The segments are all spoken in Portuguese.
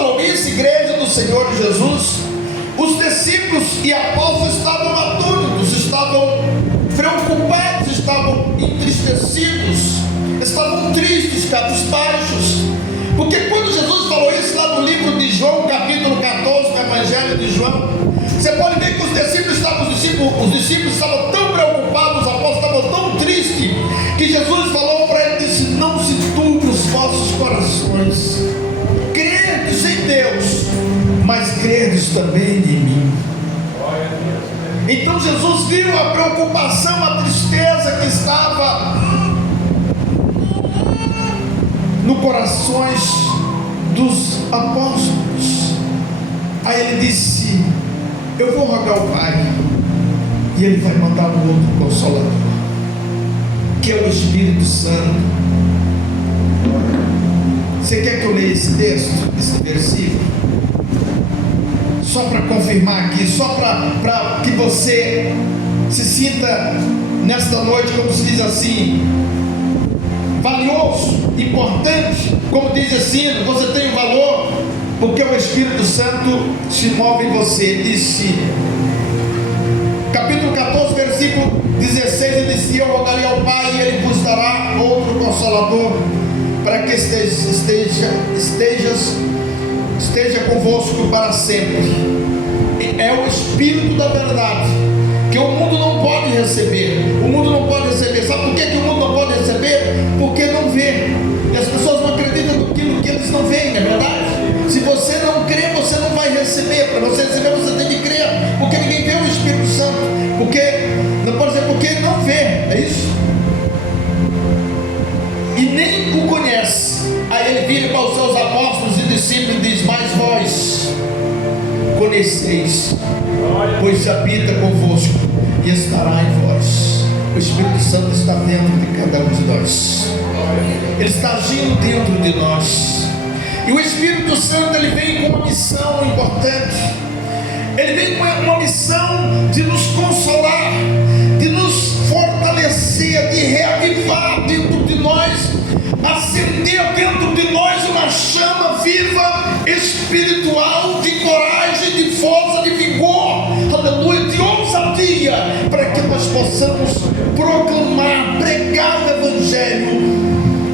falou isso, igreja do Senhor Jesus, os discípulos e apóstolos estavam atônitos, estavam preocupados, estavam entristecidos, estavam tristes, cabisbaixos, porque quando Jesus falou isso lá no livro de João, capítulo 14, no Evangelho de João, você pode ver que os discípulos estavam tão preocupados, os apóstolos estavam tão tristes, que Jesus falou para eles, disse: não se turbe os vossos corações, credes em Deus, mas credes também em mim. Então Jesus viu a preocupação, a tristeza que estava no corações dos apóstolos. Aí ele disse: eu vou rogar ao Pai, e Ele vai mandar um outro Consolador, que é o Espírito Santo. Você quer que eu leia esse texto, esse versículo? Só para confirmar aqui, só para que você se sinta nesta noite, como se diz assim, valioso, importante. Como diz assim, você tem um valor, porque o Espírito Santo se move em você. Ele disse, capítulo 14, versículo 16, ele disse: eu rogarei ao Pai e Ele vos dará outro Consolador, para que esteja convosco para sempre. É o Espírito da verdade, que o mundo não pode receber. O mundo não pode receber. Sabe por que o mundo não pode receber? Porque não vê. E as pessoas não acreditam naquilo que eles não veem, é verdade? Se você não crê, você não vai receber. Para você receber, você tem que crer, porque ninguém vê o Espírito Santo. Porque não pode dizer porque ele não vê, é isso? E nem o conhece. Aí ele vira para os seus apóstolos e discípulos e diz: mas vós conheceis, pois habita convosco e estará em vós. O Espírito Santo está dentro de cada um de nós. Ele está agindo dentro de nós. E o Espírito Santo, ele vem com uma missão importante. Ele vem com uma missão de nos consolar, de nos fortalecer, de reavivar dentro de nós, acender dentro de nós uma chama viva, espiritual, de coragem, de força, de vigor, aleluia, de ousadia, para que nós possamos proclamar, pregar o Evangelho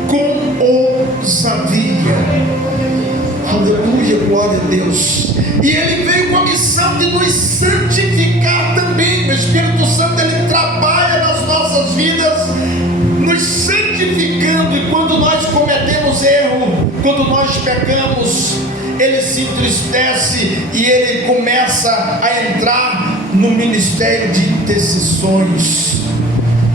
com ousadia. Aleluia, glória a Deus. E ele veio com a missão de nos santificar também. O Espírito Santo, ele trabalha nas nossas vidas, nos santificando. E quando nós cometemos erro, quando nós pecamos, ele se entristece e ele começa a entrar no ministério de intercessões.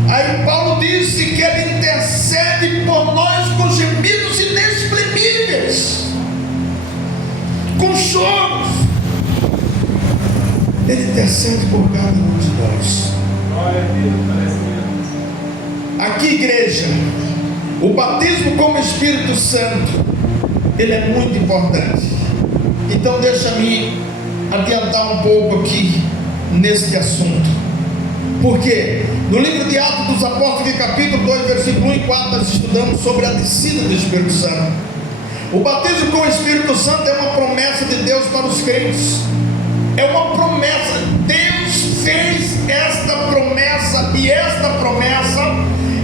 Aí Paulo disse que ele intercede por nós com gemidos inexprimíveis, com choros. Ele intercede por cada um de nós. Aqui, igreja, o batismo com o Espírito Santo, ele é muito importante. Então deixa-me adiantar um pouco aqui neste assunto. Porque no livro de Atos dos Apóstolos, capítulo 2, versículo 1 e 4, nós estudamos sobre a descida do Espírito Santo. O batismo com o Espírito Santo é uma promessa de Deus para os crentes. É uma promessa. Deus fez esta promessa, e esta promessa,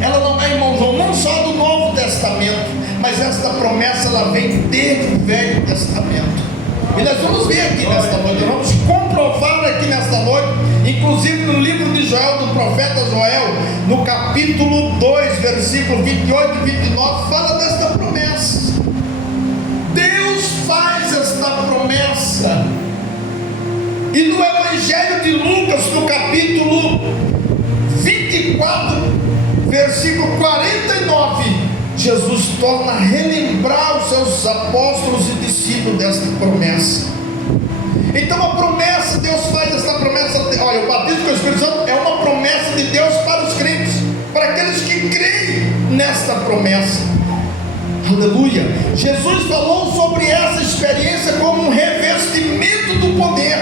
ela não é, irmãos, não só do Novo Testamento, mas esta promessa, ela vem desde o Velho Testamento. E nós vamos ver aqui nesta noite, vamos comprovar aqui nesta noite, inclusive no livro de Joel, do profeta Joel, no capítulo 2, versículo 28 e 29, fala desta promessa. Deus faz esta promessa. E no Evangelho de Lucas, no capítulo 24, versículo 49, Jesus torna a relembrar os seus apóstolos e discípulos desta promessa. Então a promessa, Deus faz esta promessa. Olha, o batismo com o Espírito Santo é uma promessa de Deus para os crentes, para aqueles que creem nesta promessa. Aleluia. Jesus falou sobre essa experiência como um revestimento do poder.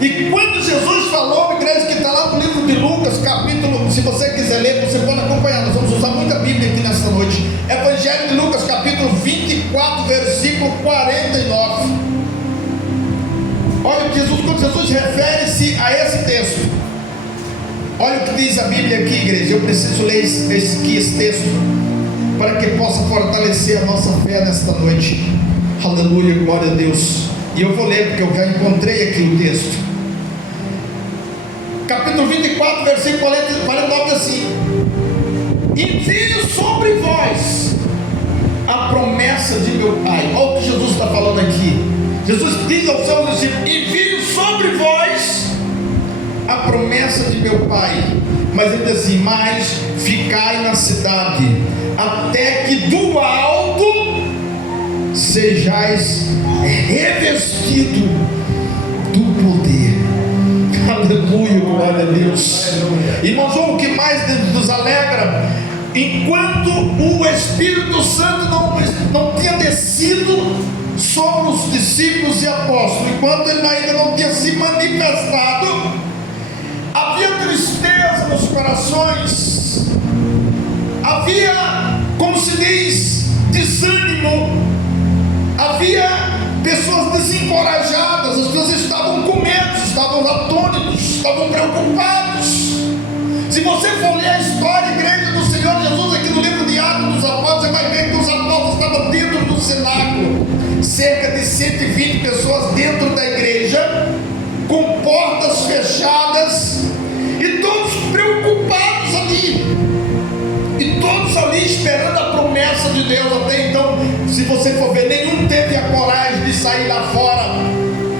E quando Jesus falou, igreja, que está lá no livro de Lucas, capítulo, se você quiser ler, você pode acompanhar, nós vamos usar muita Bíblia aqui nesta noite. Evangelho de Lucas, capítulo 24, 24, versículo 49. Olha o que Jesus, quando Jesus refere-se a esse texto, olha o que diz a Bíblia aqui, igreja. Eu preciso ler esse texto para que possa fortalecer a nossa fé nesta noite. Aleluia, glória a Deus. E eu vou ler porque eu já encontrei aqui o texto. Capítulo 24, versículo 49 diz assim: envio sobre vós a promessa de meu Pai. Olha o que Jesus está falando aqui. Jesus diz aos seus discípulos: envio sobre vós a promessa de meu Pai. Mas ele diz assim: mas ficai na cidade, até que do alto sejais revestido do poder. Aleluia, glória a Deus. Irmãos, o que mais nos alegra, enquanto o Espírito Santo não tinha descido sobre os discípulos e apóstolos, enquanto ele ainda não tinha se manifestado, havia tristeza nos corações, havia, como se diz, desânimo, havia pessoas desencorajadas, as pessoas estavam com medo, estavam atônitos, estavam preocupados. Se você for ler a história, igreja do Senhor Jesus, aqui no livro de Atos dos Apóstolos, você vai ver que os apóstolos estavam dentro do cenáculo, cerca de 120 pessoas dentro da igreja, com portas fechadas, e todos preocupados ali, e todos ali esperando a promessa de Deus. Até então, se você for ver, nenhum teve a coragem de sair lá fora,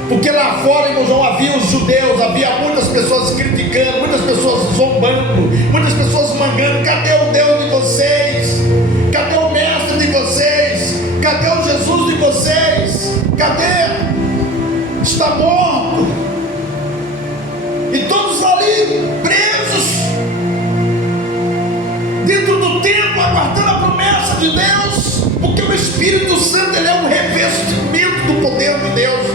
porque lá fora, irmão João, havia os judeus, havia muitas pessoas criticando, muitas pessoas zombando, muitas pessoas mangando. Cadê o Deus de vocês? Cadê o mestre de vocês? Cadê o Jesus de vocês? Cadê? Está morto. E todos ali presos dentro do templo, aguardando a promessa de Deus, porque o Espírito Santo, ele é um revestimento do poder de Deus.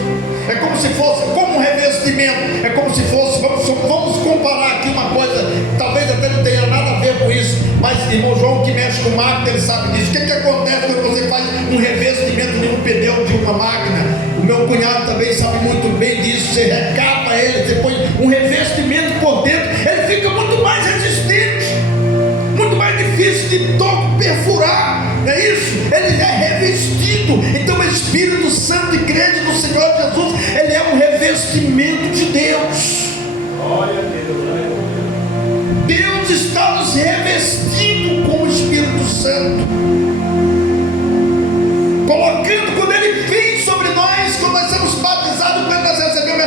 É como se fosse, como um revestimento, é como se fosse, vamos comparar aqui uma coisa, talvez até não tenha nada a ver com isso, mas irmão João, que mexe com máquina, ele sabe disso. O que acontece quando você faz um revestimento de um pneu de uma máquina? O meu cunhado também sabe muito bem disso. Você recapa ele, você põe um revestimento por dentro, ele fica muito mais resistente, muito mais difícil de perfurar, não é isso? Ele é revestido. Então o Espírito Santo, igreja do Senhor Jesus, ele é um revestimento de Deus. Glória a Deus. Deus está nos revestindo com o Espírito Santo, colocando, quando ele vem sobre nós, quando nós somos batizados, quando nós recebemos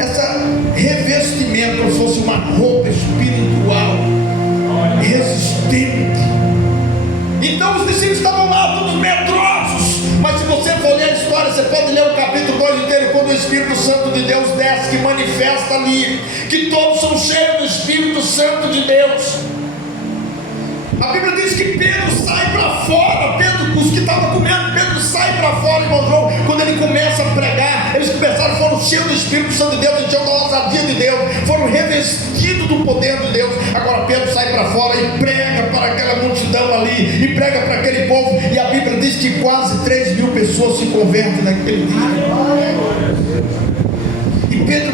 essa revestimento, como se fosse uma roupa espiritual resistente. Então os discípulos estavam lá todos medrosos, mas se você for ler a história, você pode ler o capítulo 2 inteiro, quando o Espírito Santo de Deus desce, que manifesta ali, que todos são cheios do Espírito Santo de Deus. A Bíblia diz que Pedro sai para fora, os que estavam comendo, Pedro sai para fora, irmão João, quando ele começa a pregar, eles começaram, foram cheios do Espírito Santo de Deus, cheios da ousadia de Deus, foram revestidos do poder de Deus. Agora Pedro sai para fora e prega para aquela multidão ali, e prega para aquele povo, e a Bíblia diz que quase 3.000 pessoas se convertem naquele dia. E Pedro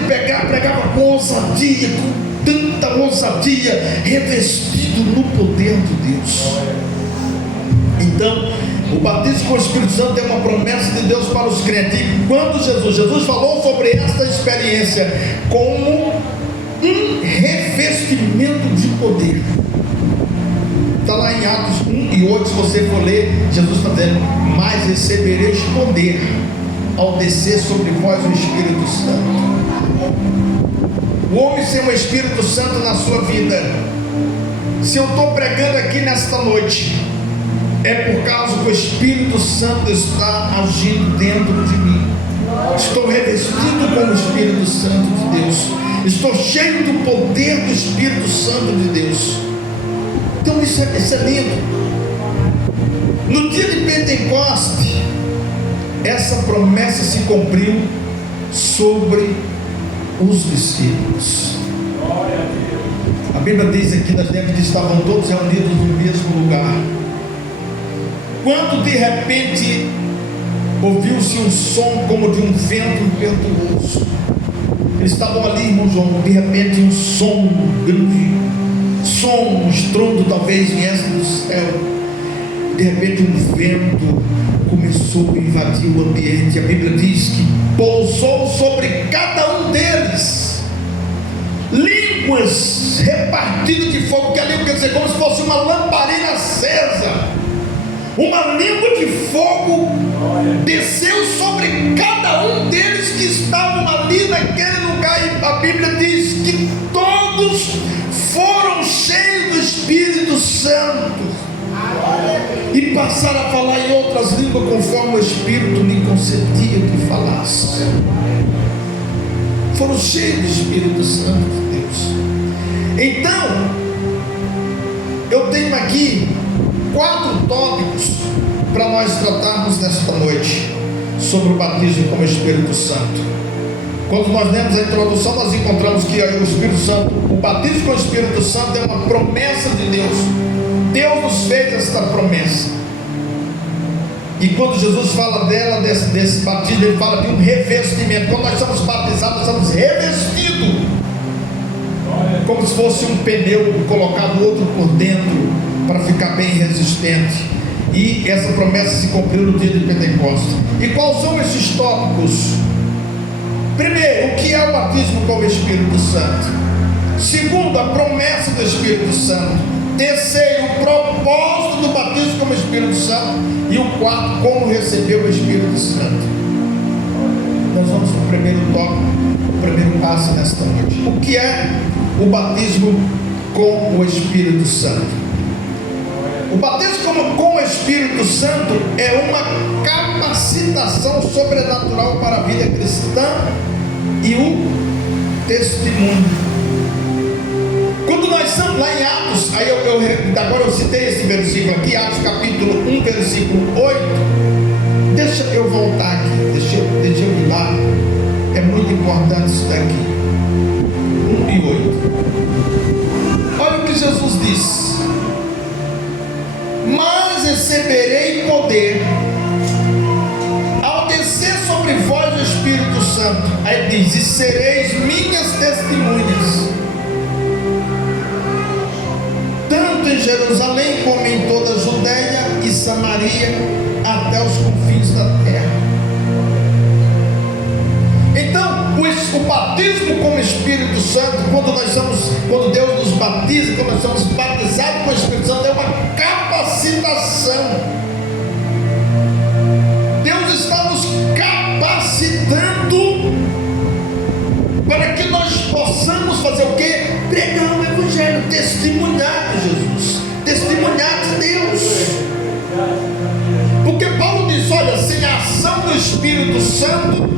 pregava com ousadia, com tanta ousadia, revestido no poder de Deus. Então, o batismo com o Espírito Santo é uma promessa de Deus para os crentes. E quando Jesus falou sobre esta experiência como um revestimento de poder, está lá em Atos 1 e 8, se você for ler, Jesus está dizendo: mas recebereis poder ao descer sobre vós o Espírito Santo. O homem sem o Espírito Santo na sua vida, se eu estou pregando aqui nesta noite, é por causa que o Espírito Santo está agindo dentro de mim. Estou revestido com o Espírito Santo de Deus, estou cheio do poder do Espírito Santo de Deus. Então isso é lindo. No dia de Pentecoste, essa promessa se cumpriu sobre os discípulos. A Bíblia diz aqui nas Neves que estavam todos reunidos no mesmo lugar, quando de repente ouviu-se um som como de um vento impetuoso. Eles estavam ali, irmão João, de repente um som grande, um estrondo talvez viesse do céu. De repente um vento começou a invadir o ambiente. A Bíblia diz que pousou sobre cada um deles línguas repartidas de fogo, que a língua quer dizer como se fosse uma lamparina acesa. Uma língua de fogo desceu sobre cada um deles que estavam ali naquele lugar, e a Bíblia diz que todos foram cheios do Espírito Santo e passaram a falar em outras línguas conforme o Espírito lhe concedia que falasse. Foram cheios do Espírito Santo de Deus. Então, eu tenho aqui 4 tópicos para nós tratarmos nesta noite sobre o batismo com o Espírito Santo. Quando nós lemos a introdução, nós encontramos que o Espírito Santo, o batismo com o Espírito Santo é uma promessa de Deus. Deus nos fez esta promessa. E quando Jesus fala dela, desse batismo, ele fala de um revestimento. Quando nós somos batizados, nós somos revestidos, como se fosse um pneu colocado outro por dentro, para ficar bem resistente. E essa promessa se cumpriu no dia de Pentecostes. E quais são esses tópicos? Primeiro, o que é o batismo com o Espírito Santo? Segundo, a promessa do Espírito Santo. Terceiro, o propósito do batismo com o Espírito Santo. E o quarto, como receber o Espírito Santo. Nós vamos para o primeiro tópico, o primeiro passo nesta noite. O que é o batismo com o Espírito Santo? O batismo com o Espírito Santo é uma capacitação sobrenatural para a vida cristã e o testemunho. Quando nós estamos lá em Atos, agora eu citei esse versículo aqui, Atos capítulo 1, versículo 8. Deixa eu voltar aqui, deixa eu ir lá, é muito importante isso daqui. 1 e 8. Olha o que Jesus disse: mas receberei poder ao descer sobre vós o Espírito Santo. Aí diz: e sereis minhas testemunhas, tanto em Jerusalém como em toda a Judeia e Samaria, até os confins da terra. Então, o batismo com o Espírito Santo, quando Deus nos batiza, quando nós somos batizados com o Espírito Santo, é uma capacitação. Deus está nos capacitando para que nós possamos fazer o quê? Pregar o Evangelho, testemunhar de Jesus, testemunhar de Deus. Porque Paulo diz: olha, sem a ação do Espírito Santo,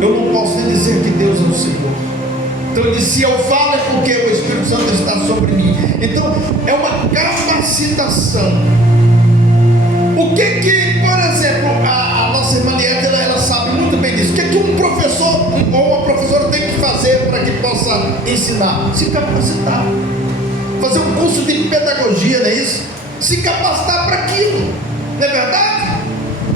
eu não posso nem dizer que Deus é o Senhor. Então ele disse: se eu falo é porque o Espírito Santo está sobre mim. Então é uma capacitação. O que por exemplo, a nossa irmã Liette, ela sabe muito bem disso. O que um professor ou uma professora tem que fazer para que possa ensinar? Se capacitar, fazer um curso de pedagogia, não é isso? Se capacitar para aquilo, não é verdade?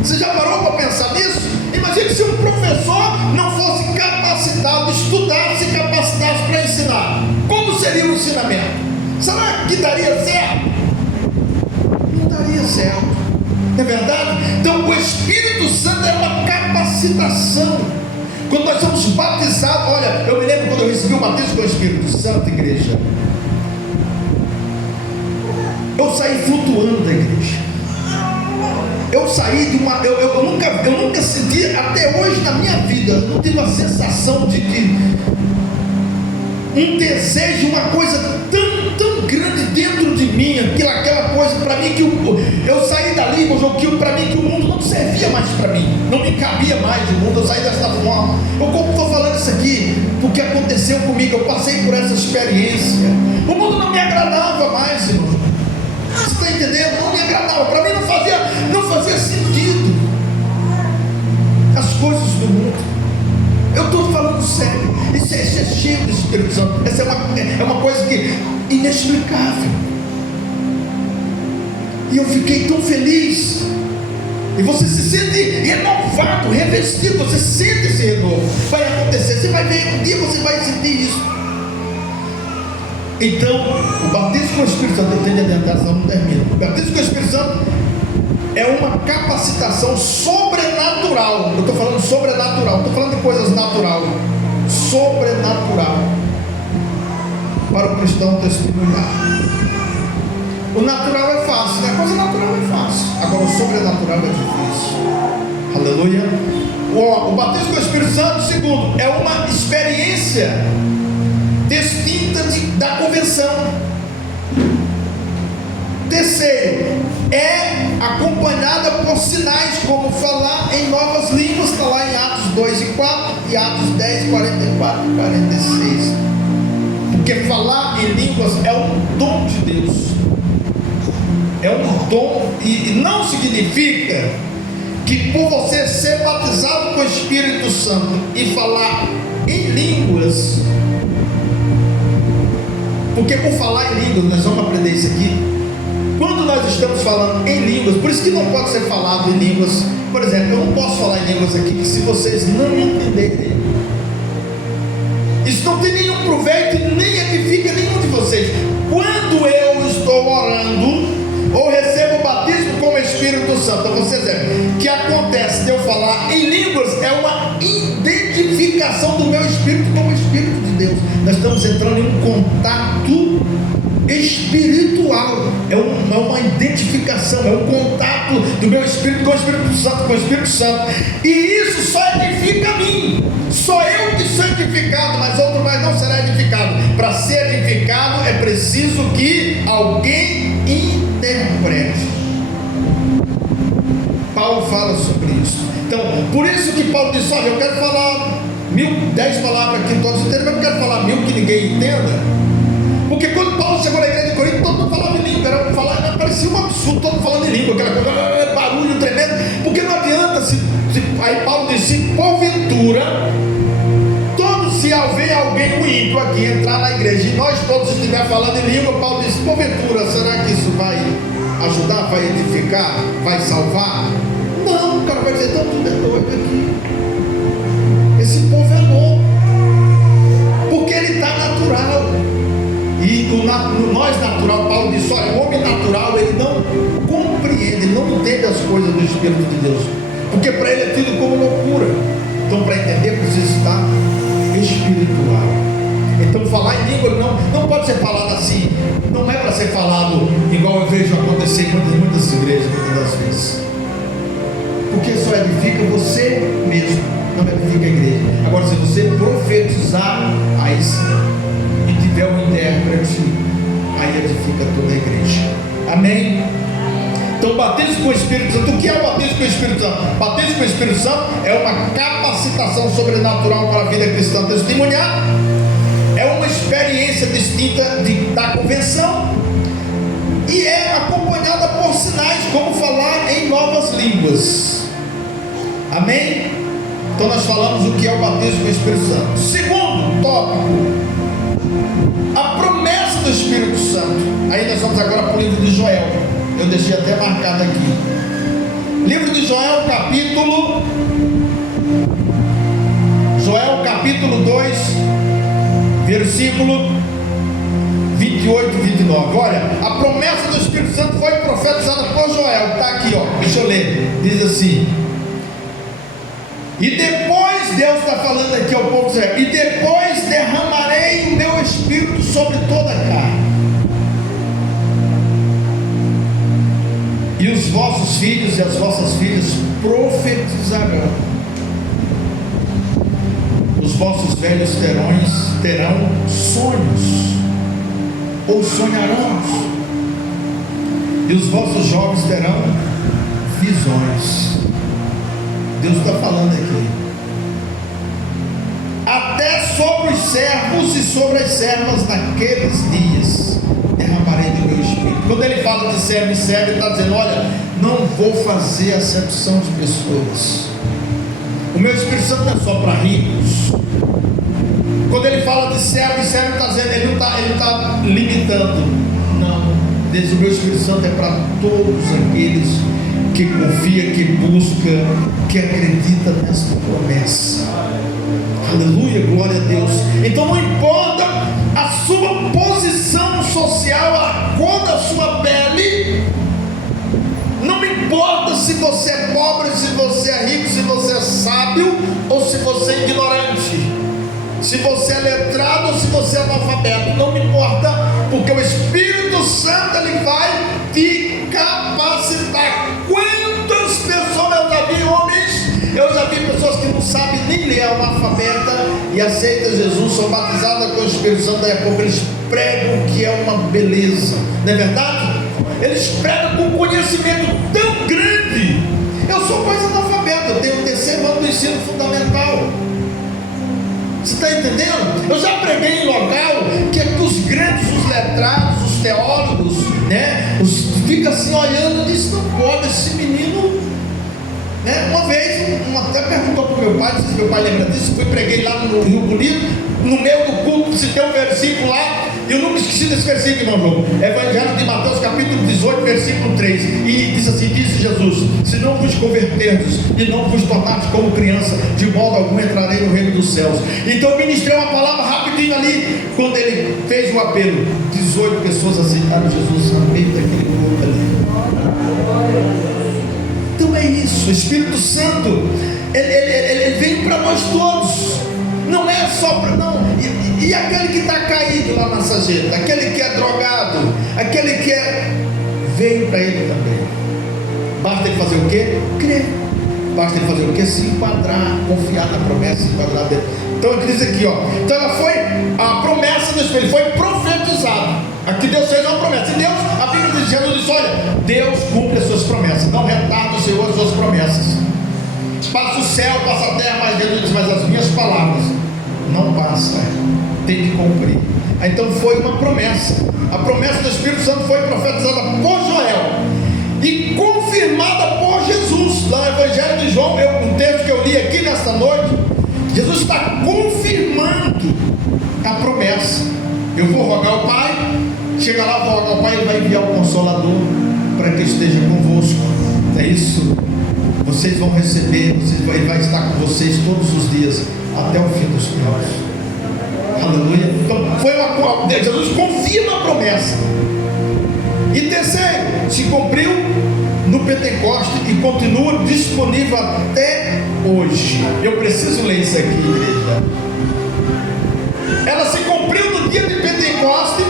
Você já parou para pensar nisso? Imagine se um professor não fosse capacitado, estudasse, se capacitasse para ensinar. Como seria o ensinamento? Será que daria certo? Não daria certo, não é verdade? Então o Espírito Santo é uma capacitação. Quando nós somos batizados, olha, eu me lembro quando eu recebi o batismo com o Espírito Santo, igreja, eu saí flutuando da igreja. Eu saí de uma. Eu nunca senti, até hoje na minha vida, eu não tive uma sensação de um desejo, uma coisa tão grande dentro de mim, aquela coisa para mim que eu saí dali, que para mim que o mundo não servia mais para mim, não me cabia mais o mundo. Eu saí dessa forma. Eu estou falando isso aqui porque aconteceu comigo, eu passei por essa experiência. O mundo não me agradava mais, irmão. Você está entendendo? Não me agradava, para mim não fazia sentido as coisas do mundo. Eu estou falando sério. Isso é cheio do Espírito Santo. Essa é uma coisa que inexplicável. E eu fiquei tão feliz E você se sente renovado, revestido, você sente esse renovo. Vai acontecer, você vai ver, um dia você vai sentir isso. Então, o batismo com o Espírito Santo, eu tenho de adiantar, senão não termina. O batismo com o Espírito Santo é uma capacitação sobrenatural. Eu estou falando sobrenatural, não estou falando de coisas natural. Sobrenatural para o cristão testemunhar. O natural é fácil, né? A coisa natural é fácil. Agora o sobrenatural é difícil. Aleluia. O batismo com o Espírito Santo, segundo, é uma experiência distinta da convenção. Terceiro, é acompanhada por sinais, como falar em novas línguas, está lá em Atos 2 e 4 e Atos 10, 44 e 46. Porque falar em línguas é um dom de Deus. É um dom, e não significa que por você ser batizado com o Espírito Santo e falar em línguas, porque por falar em línguas, nós vamos aprender isso aqui, quando nós estamos falando em línguas, por isso que não pode ser falado em línguas, por exemplo, eu não posso falar em línguas aqui se vocês não entenderem. Isso não tem nenhum proveito e nem edifica nenhum de vocês. Quando eu estou orando ou recebo o batismo com o Espírito Santo, você vê que acontece de eu falar em línguas, é uma identificação do meu espírito com o Espírito de Deus. Nós estamos entrando em um contato espiritual, é uma identificação, é um contato do meu espírito com o Espírito Santo, com o Espírito Santo, e isso só edifica a mim. Sou eu que sou edificado, mas outro mais não será edificado. Para ser edificado é preciso que alguém interprete. Paulo fala sobre isso. Então, por isso que Paulo diz: olha, eu quero falar 10 palavras aqui, todos entendem, mas eu quero falar 1000 que ninguém entenda. Porque quando Paulo chegou na igreja de Corinto, todo mundo falava em língua, parecia um absurdo, todo mundo falando em língua, aquela coisa, barulho tremendo, porque não adianta, aí Paulo disse: porventura, se houver alguém, um ímpio aqui, entrar na igreja e nós todos estivermos falando em língua, Paulo disse: porventura, será que isso vai ajudar, vai edificar, vai salvar? Não, o cara vai dizer: então tudo é doido aqui, esse povo é louco, porque ele está natural. E no nós natural, Paulo disse: olha, o homem natural, ele não compreende, ele não entende as coisas do Espírito de Deus, porque para ele é tido como loucura. Então, para entender, precisa estar espiritual. Então, falar em língua não pode ser falado assim, não é para ser falado igual eu vejo acontecer em muitas igrejas, muitas das vezes, porque só edifica você mesmo, não edifica a igreja. Agora, se você profetizar, aí sim, e tiver um intérprete, aí edifica toda a igreja. Amém? Então, batismo com o Espírito Santo. O que é o batismo com o Espírito Santo? Batismo com o Espírito Santo é uma capacitação sobrenatural para a vida cristã testemunhar. É uma experiência distinta da convenção e é acompanhada por sinais, como falar em novas línguas. Amém? Então nós falamos o que é o batismo com o Espírito Santo. Segundo tópico, a promessa do Espírito Santo. Aí nós vamos agora para o livro de Joel. Eu deixei até marcado aqui. Livro de Joel, capítulo 2, versículo 28 e 29. Olha, a promessa do Espírito Santo foi profetizada por Joel. Está aqui, ó. Deixa eu ler. Diz assim: e depois, Deus está falando aqui ao povo de Israel, e depois derramarei o meu Espírito sobre toda a carne, e os vossos filhos e as vossas filhas profetizarão, os vossos velhos terão sonhos, ou sonharão, e os vossos jovens terão visões. Deus está falando aqui: até sobre os servos e sobre as servas naqueles dias derramarei do meu Espírito. Quando ele fala de servo e serva, ele está dizendo: olha, não vou fazer acepção de pessoas. O meu Espírito Santo não é só para ricos. Quando ele fala de servo e serva, ele está dizendo, ele não está limitando. Não, desde o meu Espírito Santo é para todos aqueles que confia, que busca, que acredita nesta promessa. Aleluia, glória a Deus. Então não importa a sua posição social, a cor da sua pele, não importa se você é pobre, se você é rico, se você é sábio ou se você é ignorante, se você é letrado ou se você é analfabeto, não me importa, porque o Espírito Santo ele vai te capacitar. Quantas pessoas eu já vi, homens, eu já vi pessoas que não sabem nem ler, é analfabeta e aceita Jesus, são batizadas com o Espírito Santo, daí a pouco eles pregam que é uma beleza, não é verdade? Eles pregam com conhecimento tão grande. Eu sou quase analfabeto, eu tenho o terceiro ano do ensino fundamental. Você está entendendo? Eu já preguei em local que os grandes, os letrados, os teólogos, né, fica assim olhando e diz: não pode, esse menino, né? Uma vez, até perguntou para o meu pai, não sei se meu pai lembra disso, eu preguei lá no Rio Bonito, no meio do culto, se tem um versículo lá, e eu nunca esqueci desse versículo, irmão João. Evangelho de Mateus, capítulo 18, versículo 3. E diz assim: disse Jesus: se não vos converterdes e não vos tornardes como criança, de modo algum entrarei no reino dos céus. Então eu ministrei uma palavra rapidinho ali, quando ele fez o apelo. 18 pessoas aceitaram Jesus no meio daquele culto ali. Então é isso, o Espírito Santo, ele vem para nós todos, não é só para, não, e aquele que está caído lá na sarjeta, aquele que é drogado, aquele que veio para ele também, basta ele fazer o quê? Crer, basta ele fazer o quê? Se enquadrar, confiar na promessa, se enquadrar dentro. Então ele diz aqui, ó, então ela foi, a promessa do Espírito foi profetizada, aqui Deus fez uma promessa, e Deus, a Bíblia diz, Jesus diz: olha, Deus cumpre as suas promessas, não retarda o Senhor as suas promessas. Passa o céu, passa a terra, mas Deus diz: mas as minhas palavras não passam, tem que cumprir. Então foi uma promessa, a promessa do Espírito Santo foi profetizada por Joel e confirmada por Jesus, lá no Evangelho de João, um texto que eu li aqui nesta noite. Jesus está confirmando a promessa. Eu vou rogar ao Pai, chega lá, vou rogar ao Pai, Ele vai enviar o Consolador para que esteja convosco. É isso. Vocês vão receber, Ele vai estar com vocês todos os dias, até o fim dos tempos. Aleluia. Então, Jesus confirma a promessa. E terceiro, se cumpriu no Pentecoste e continua disponível até hoje. Eu preciso ler isso aqui, igreja. Ela se cumpriu no dia de Pentecoste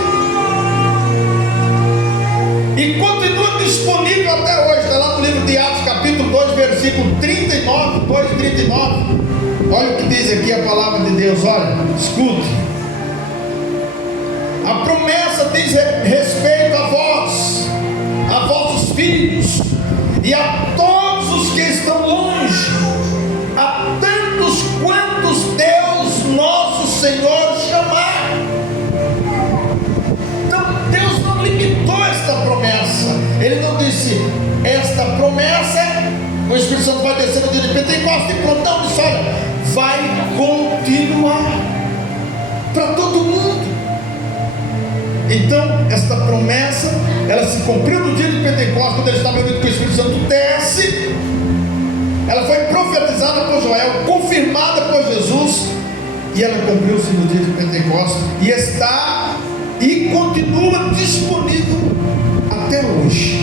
e continua disponível até hoje. Está lá no livro de Atos, capítulo 2, versículo 39, 2:39. Olha o que diz aqui a palavra de Deus. Olha, escute. A promessa diz respeito a vós, a vossos filhos e a todos os que estão longe, a tantos quantos Deus nosso Senhor chamar. Então Deus não limitou esta promessa. Ele não disse: esta promessa, o Espírito Santo vai descer no dia de Pentecostes e pronto. Não, disse: olha, vai continuar para todo mundo. Então esta promessa, ela se cumpriu no dia de Pentecostes, quando ele estava reunido com o Espírito Santo desce. Ela foi profetizada por Joel, confirmada por Jesus, e ela cumpriu-se no dia de Pentecostes, e está e continua disponível até hoje.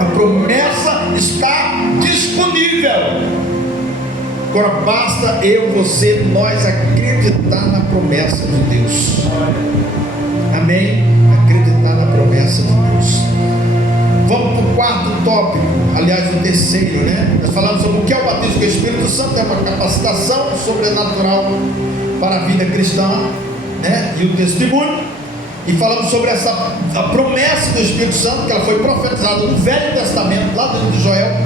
A promessa está disponível. Agora basta eu, você, nós acreditar na promessa de Deus. Amém? Acreditar na promessa de Deus. Vamos para o quarto tópico, aliás o terceiro, né? Nós falamos sobre o que é o batismo com o Espírito Santo. É uma capacitação sobrenatural para a vida cristã, né? E o testemunho. E falamos sobre a promessa do Espírito Santo, que ela foi profetizada no Velho Testamento, lá dentro de Joel,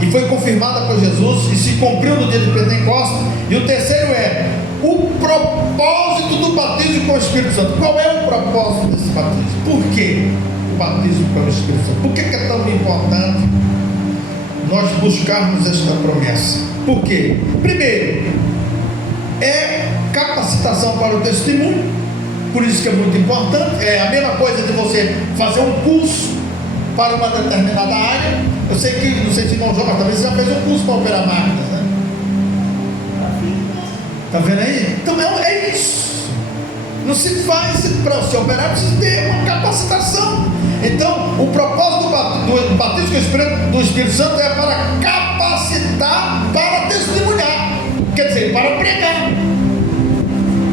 e foi confirmada por Jesus e se cumpriu no dia de Pentecostes. E o terceiro é o propósito do batismo com o Espírito Santo. Qual é o propósito desse batismo? Por quê o batismo com o Espírito Santo? Por que é tão importante nós buscarmos esta promessa? Por quê? Primeiro, é capacitação para o testemunho. Por isso que é muito importante. É a mesma coisa de você fazer um curso para uma determinada área. Eu sei que, não sei se irmão João, mas talvez você já fez um curso para operar máquinas, né? Está vendo aí? Então é isso. Não se faz, para se operar precisa ter uma capacitação. Então, o propósito do batismo do Espírito Santo é para capacitar para testemunhar, quer dizer, para pregar.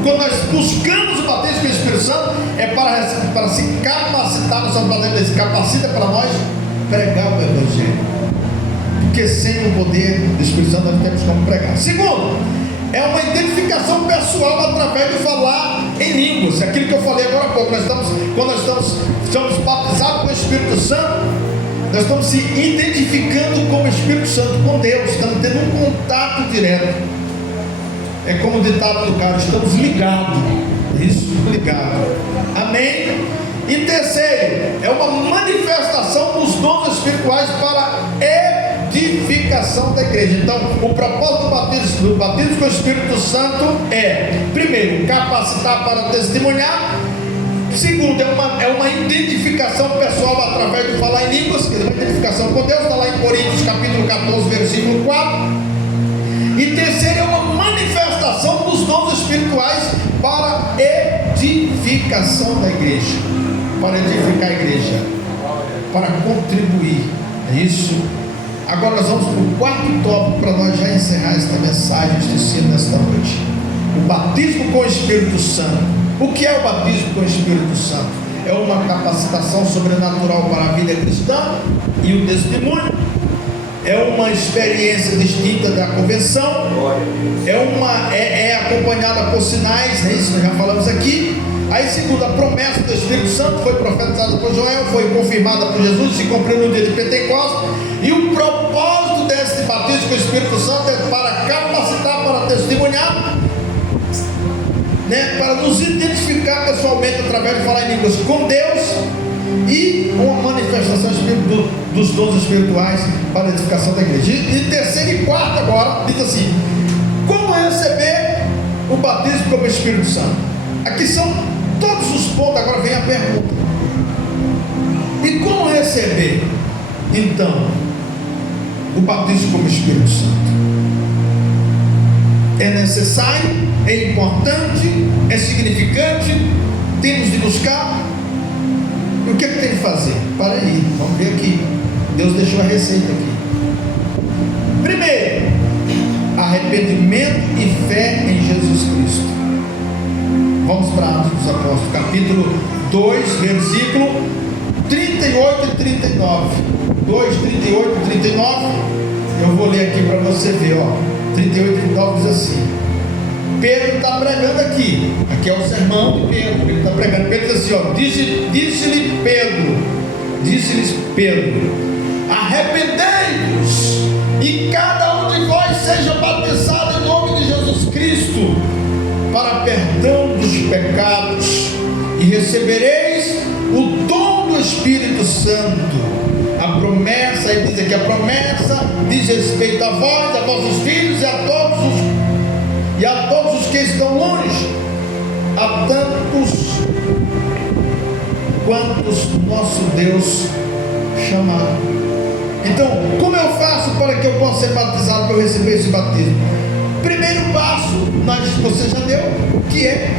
Quando nós buscamos o batismo do Espírito Santo, é para se capacitar. Nós estamos falando desse, capacita para nós pregar o Evangelho, porque sem o poder do Espírito Santo nós não temos como pregar. Segundo, é uma identificação pessoal através de falar em línguas. Aquilo que eu falei agora há pouco, quando nós estamos batizados com o Espírito Santo, nós estamos se identificando com o Espírito Santo, com Deus, estamos tendo um contato direto. É como o ditado do cara, estamos ligados. Isso, ligado. Amém? E terceiro, é uma manifestação dos dons espirituais para edificação da igreja. Então, o propósito do batismo com o Espírito Santo é, primeiro, capacitar para testemunhar. Segundo, é uma identificação pessoal através de falar em línguas, que é uma identificação com Deus, está lá em Coríntios capítulo 14, versículo 4. E terceiro, é uma manifestação dos dons espirituais para edificação da igreja, para edificar a igreja, para contribuir. É isso. Agora nós vamos para o quarto tópico, para nós já encerrar esta mensagem, este ensino nesta noite. O batismo com o Espírito Santo. O que é o batismo com o Espírito Santo? É uma capacitação sobrenatural para a vida cristã e o testemunho. É uma experiência distinta da convenção. É acompanhada por sinais, é isso, nós já falamos aqui. Aí, segundo a promessa do Espírito Santo, foi profetizada por Joel, foi confirmada por Jesus, se cumpriu no dia de Pentecostes. E o propósito desse batismo com o Espírito Santo é para capacitar, para testemunhar, né, para nos identificar pessoalmente através de falar em línguas com Deus, e uma manifestação dos dons espirituais para a edificação da igreja. E terceiro e quarto agora diz assim: como receber o batismo com o Espírito Santo? Aqui são todos os pontos. Agora vem a pergunta: e como receber então o batismo com o Espírito Santo? É necessário? É importante? É significante? Temos de buscar? O que é que tem que fazer? Para aí, vamos ver aqui. Deus deixou a receita aqui. Primeiro, arrependimento e fé em Jesus Cristo. Vamos para Atos dos Apóstolos, capítulo 2, versículo 38 e 39. 2, 38 e 39. Eu vou ler aqui para você ver, ó. 38 e 39 diz assim: Pedro está pregando aqui é o sermão de Pedro, ele está pregando. Pedro diz assim, ó, disse-lhes Pedro, arrependei-vos e cada um de vós seja batizado em nome de Jesus Cristo para perdão dos pecados, e recebereis o dom do Espírito Santo. A promessa, ele diz aqui, a promessa diz respeito a vós, a vossos filhos e a todos os que estão longe, a tantos quantos nosso Deus chamar. Então, como eu faço para que eu possa ser batizado, para eu receber esse batismo? Primeiro passo, você já deu, que é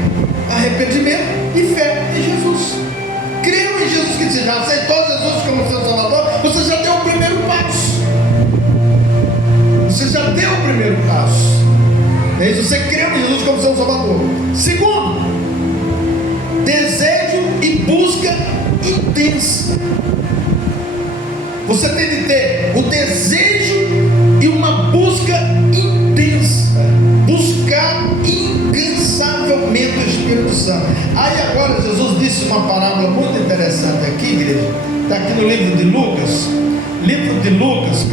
arrependimento e fé em Jesus. Creu em Jesus, que você já aceitou Jesus como seu Salvador, você já deu o primeiro passo. Você já deu o primeiro passo. É isso, você creu em Jesus como seu Salvador. Segundo, desejo e busca intensa. Você tem de ter o desejo e uma busca intensa. Buscar incansavelmente o Espírito Santo. Aí agora Jesus disse uma parábola muito interessante aqui, igreja. Está aqui no livro de Lucas. Livro de Lucas,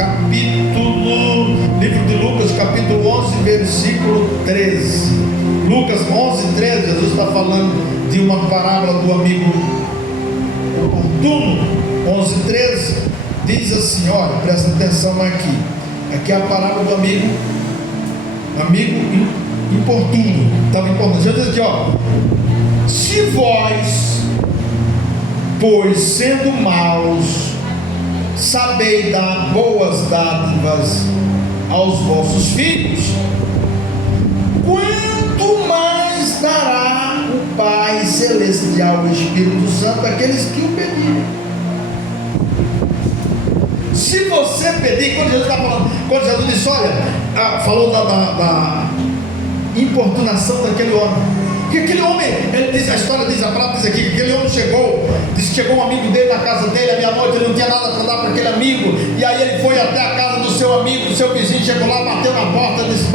capítulo 11, versículo 13. Lucas 11, 13, Jesus está falando de uma parábola do amigo oportuno. 11, 13, diz assim, olha, presta atenção aqui. Aqui é a parábola do amigo importuno. Estava importando. Jesus diz aqui, ó: se vós, pois sendo maus, sabei dar boas dádivas aos vossos filhos, quanto mais dará o Pai Celestial, o Espírito Santo, àqueles que o pedirem. Se você pedir, quando Jesus está falando, quando Jesus disse, olha, falou da importunação daquele homem, que aquele homem, ele diz, a história diz, a palavra diz aqui, que aquele homem disse que chegou um amigo dele na casa dele, à meia-noite, ele não tinha nada para dar para aquele amigo, e aí ele foi até a casa do seu amigo, do seu vizinho, chegou lá, bateu na porta, disse,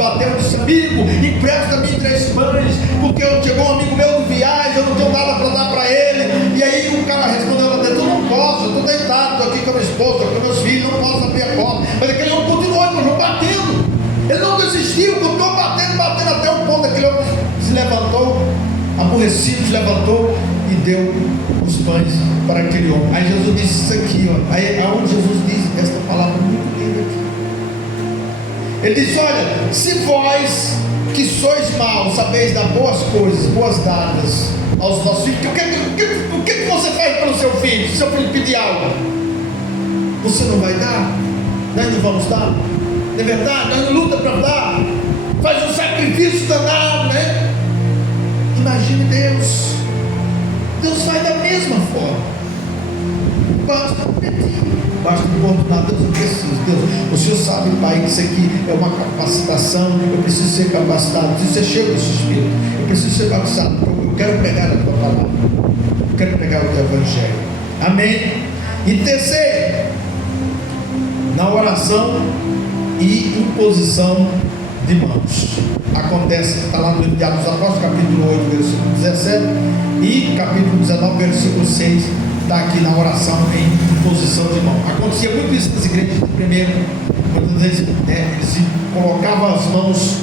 amigo, empresta-me 3 pães, porque chegou um amigo meu de viagem, eu não tenho nada para dar para ele. E aí o cara respondeu lá dentro, eu não posso, eu estou deitado, estou aqui com a minha esposa, estou com meus filhos, não posso abrir a porta. Mas aquele homem continuou batendo, ele não desistiu, continuou batendo até o ponto daquele homem se levantou, aborrecido, se levantou e deu os pães para aquele homem. Aí Jesus disse isso aqui, ó. Aí aonde Jesus diz esta palavra muito linda aqui, ele disse, olha, se vós que sois maus sabeis dar boas coisas, boas dádivas aos vossos filhos, o que você faz pelo seu filho? Se seu filho pedir algo, você não vai dar? Nós não vamos dar? Não é verdade? Nós não luta para dar, faz um sacrifício danado, né? Imagine Deus vai da mesma forma. Basta pedir, basta importunar. Deus, eu preciso. Deus, o Senhor sabe, Pai, que isso aqui é uma capacitação. Eu preciso ser capacitado, eu preciso ser cheio do Espírito, eu preciso ser batizado. Eu quero pregar a tua palavra, eu quero pregar o teu evangelho. Amém. E terceiro, na oração e imposição de mãos. Acontece, está lá no livro de Atos dos Apóstolos, capítulo 8, versículo 17, e capítulo 19, versículo 6, está aqui na oração em imposição de mão. Acontecia muito isso nas igrejas do primeiro, muitas vezes eles colocavam as mãos,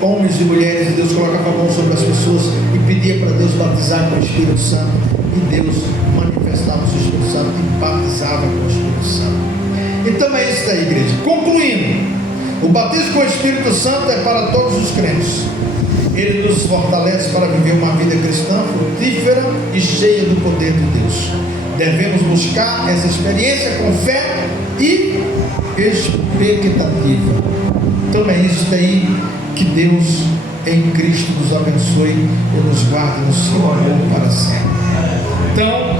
homens e mulheres, e Deus colocava a mão sobre as pessoas e pedia para Deus batizar com o Espírito Santo, e Deus manifestava o seu Espírito Santo e batizava com o Espírito Santo. Então é isso daí, igreja. Concluindo, o batismo com o Espírito Santo é para todos os crentes. Ele nos fortalece para viver uma vida cristã frutífera e cheia do poder de Deus. Devemos buscar essa experiência com fé e expectativa. Então é isso daí. Que Deus em Cristo nos abençoe e nos guarde no seu amor para sempre. Então,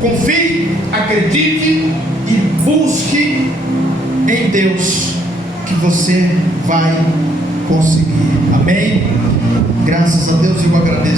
confie, acredite e busque em Deus, que você vai conseguir. Amém? Graças a Deus, eu agradeço.